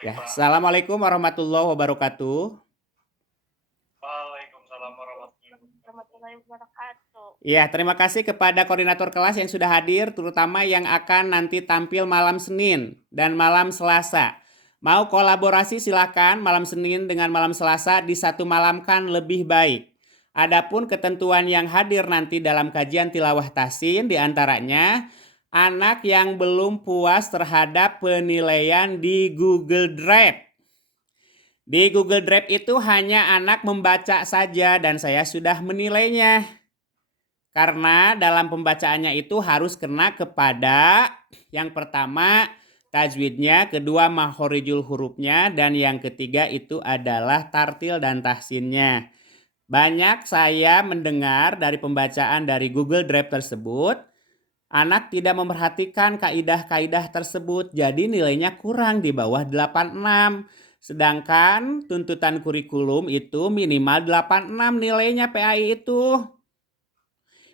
Baik, Ya, Pak. assalamualaikum warahmatullahi wabarakatuh. Waalaikumsalam warahmatullahi wabarakatuh. Ya, terima kasih kepada koordinator kelas yang sudah hadir, terutama yang akan nanti tampil malam Senin dan malam Selasa. Mau kolaborasi silakan malam Senin dengan malam Selasa disatu malamkan lebih baik. Adapun ketentuan yang hadir nanti dalam kajian tilawah tahsin diantaranya anak yang belum puas terhadap penilaian di Google Drive. Di Google Drive itu hanya anak membaca saja dan saya sudah menilainya. Karena dalam pembacaannya itu harus kena kepada yang pertama tajwidnya, kedua makhorijul hurufnya, dan yang ketiga itu adalah tartil dan tahsinnya. Banyak saya mendengar dari pembacaan dari Google Drive tersebut, anak tidak memperhatikan kaidah-kaidah tersebut, jadi nilainya kurang di bawah 86. Sedangkan tuntutan kurikulum itu minimal 86 nilainya PAI itu.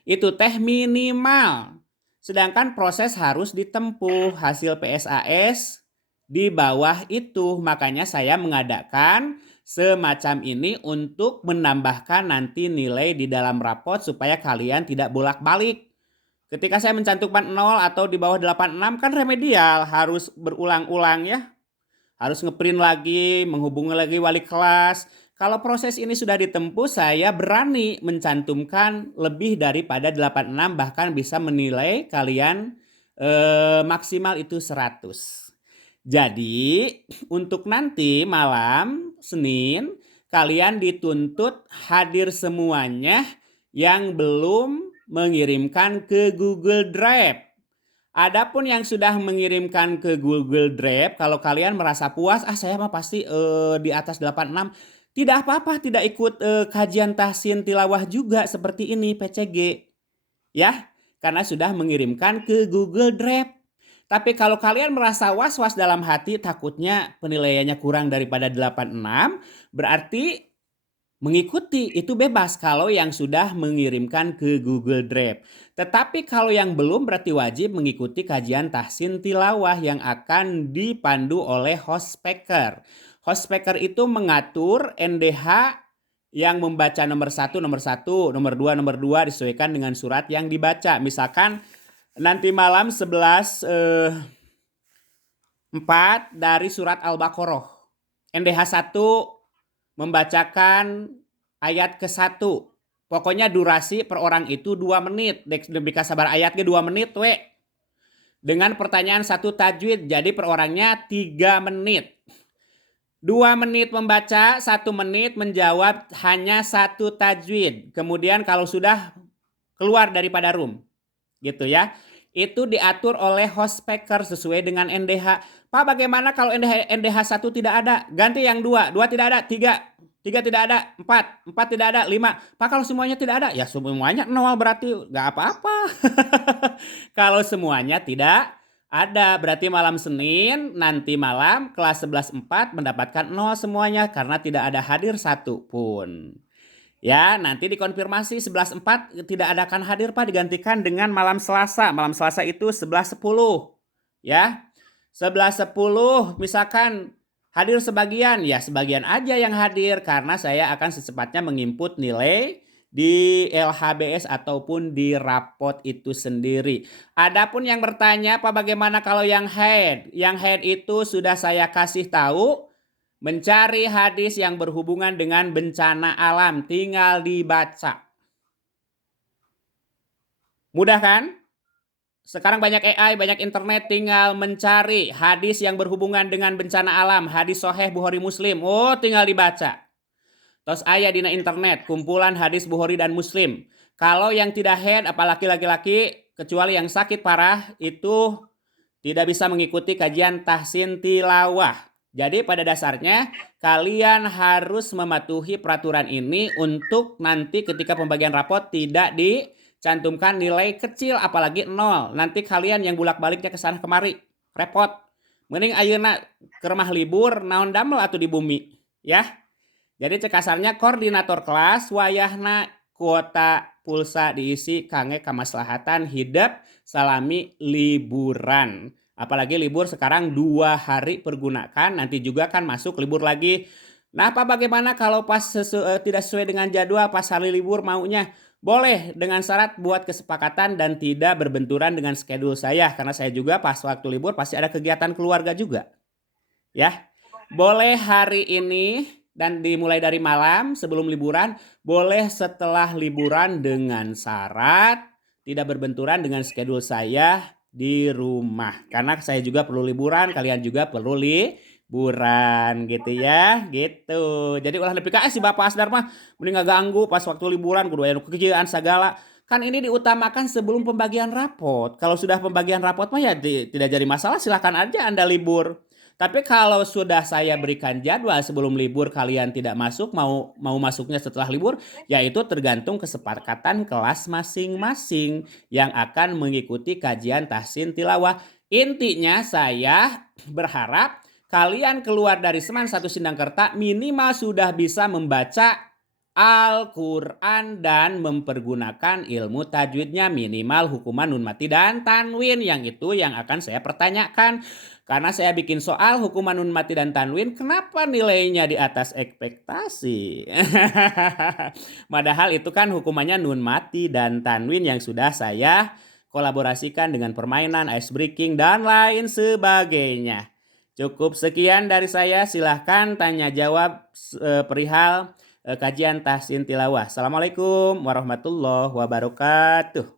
Itu teh minimal. Sedangkan proses harus ditempuh hasil PSAS di bawah itu. Makanya saya mengadakan semacam ini untuk menambahkan nanti nilai di dalam rapot supaya kalian tidak bolak-balik. Ketika saya mencantumkan 0 atau di bawah 86 kan remedial, harus berulang-ulang ya. Harus ngeprint lagi, menghubungi lagi wali kelas. Kalau proses ini sudah ditempuh, saya berani mencantumkan lebih daripada 86, bahkan bisa menilai kalian maksimal itu 100. Jadi untuk nanti malam Senin kalian dituntut hadir semuanya yang belum mengirimkan ke Google Drive. Adapun yang sudah mengirimkan ke Google Drive, kalau kalian merasa puas, saya mah pasti di atas 86, tidak apa-apa, tidak ikut kajian tahsin tilawah juga seperti ini PCG, ya, karena sudah mengirimkan ke Google Drive. Tapi kalau kalian merasa was-was dalam hati, takutnya penilaiannya kurang daripada 86, berarti mengikuti itu bebas kalau yang sudah mengirimkan ke Google Drive. Tetapi kalau yang belum berarti wajib mengikuti kajian tahsin tilawah yang akan dipandu oleh host speaker. Host speaker itu mengatur NDH yang membaca nomor satu, nomor dua disesuaikan dengan surat yang dibaca. Misalkan nanti malam 11.4 dari surat Al-Baqarah. NDH 1 membacakan ayat ke-1. Pokoknya durasi per orang itu 2 menit. Lebih kasabar ayatnya 2 menit we. Dengan pertanyaan satu tajwid, jadi per orangnya 3 menit. 2 menit membaca, 1 menit menjawab hanya satu tajwid. Kemudian kalau sudah keluar daripada room, gitu ya. Itu diatur oleh host speaker sesuai dengan NDH. Pak, bagaimana kalau NDH 1 tidak ada? Ganti yang 2, 2 tidak ada, 3, 3 tidak ada, 4, 4 tidak ada, 5. Pak, kalau semuanya tidak ada, ya semuanya 0 berarti nggak apa-apa. Kalau semuanya tidak ada, berarti malam Senin nanti malam kelas 11.4 mendapatkan 0 semuanya karena tidak ada hadir satu pun. Ya, nanti dikonfirmasi 11.4 tidak adakan hadir Pak, digantikan dengan malam Selasa. Malam Selasa itu 11.10. Ya. 11.10 misalkan hadir sebagian, ya sebagian aja yang hadir karena saya akan secepatnya menginput nilai di LHBS ataupun di rapot itu sendiri. Adapun yang bertanya Pak bagaimana kalau yang head? Yang head itu sudah saya kasih tahu. Mencari hadis yang berhubungan dengan bencana alam, tinggal dibaca. Mudah kan? Sekarang banyak AI, banyak internet, tinggal mencari hadis yang berhubungan dengan bencana alam, hadis Sahih Bukhari Muslim. Oh, tinggal dibaca. Terus ayat di internet, kumpulan hadis Bukhari dan Muslim. Kalau yang tidak head, apalagi laki-laki, kecuali yang sakit parah, itu tidak bisa mengikuti kajian tahsin tilawah. Jadi pada dasarnya kalian harus mematuhi peraturan ini untuk nanti ketika pembagian rapot tidak dicantumkan nilai kecil apalagi 0. Nanti kalian yang bolak-baliknya ke sana kemari repot. Mending ayeuna ke rumah libur naon damel atau di bumi ya. Jadi cek kasarnya koordinator kelas wayahna kuota pulsa diisi kangge kamaslahatan hidup salami liburan. Apalagi libur sekarang 2 hari pergunakan, nanti juga kan masuk libur lagi. Nah, bagaimana kalau pas tidak sesuai dengan jadwal pas hari libur maunya? Boleh dengan syarat buat kesepakatan dan tidak berbenturan dengan schedule saya. Karena saya juga pas waktu libur pasti ada kegiatan keluarga juga. Ya, boleh hari ini dan dimulai dari malam sebelum liburan, boleh setelah liburan dengan syarat tidak berbenturan dengan schedule saya di rumah. Karena saya juga perlu liburan, kalian juga perlu liburan gitu ya, gitu. Jadi ulah nepi ka si Bapak Asdar mah mending ngaganggu pas waktu liburan kudu aya kerjaan sagala. Kan ini diutamakan sebelum pembagian rapot. Kalau sudah pembagian rapot mah ya tidak jadi masalah, silahkan aja Anda libur. Tapi kalau sudah saya berikan jadwal sebelum libur kalian tidak masuk, mau masuknya setelah libur, ya itu tergantung kesepakatan kelas masing-masing yang akan mengikuti kajian tahsin tilawah. Intinya saya berharap kalian keluar dari Seman 1 Sindangkerta minimal sudah bisa membaca Al-Quran dan mempergunakan ilmu tajwidnya, minimal hukuman nun mati dan tanwin, yang itu yang akan saya pertanyakan. Karena saya bikin soal hukuman nun mati dan tanwin, kenapa nilainya di atas ekspektasi? Padahal itu kan hukumannya nun mati dan tanwin yang sudah saya kolaborasikan dengan permainan, ice breaking, dan lain sebagainya. Cukup sekian dari saya, silahkan tanya jawab perihal kajian tahsin tilawah. Assalamualaikum warahmatullahi wabarakatuh.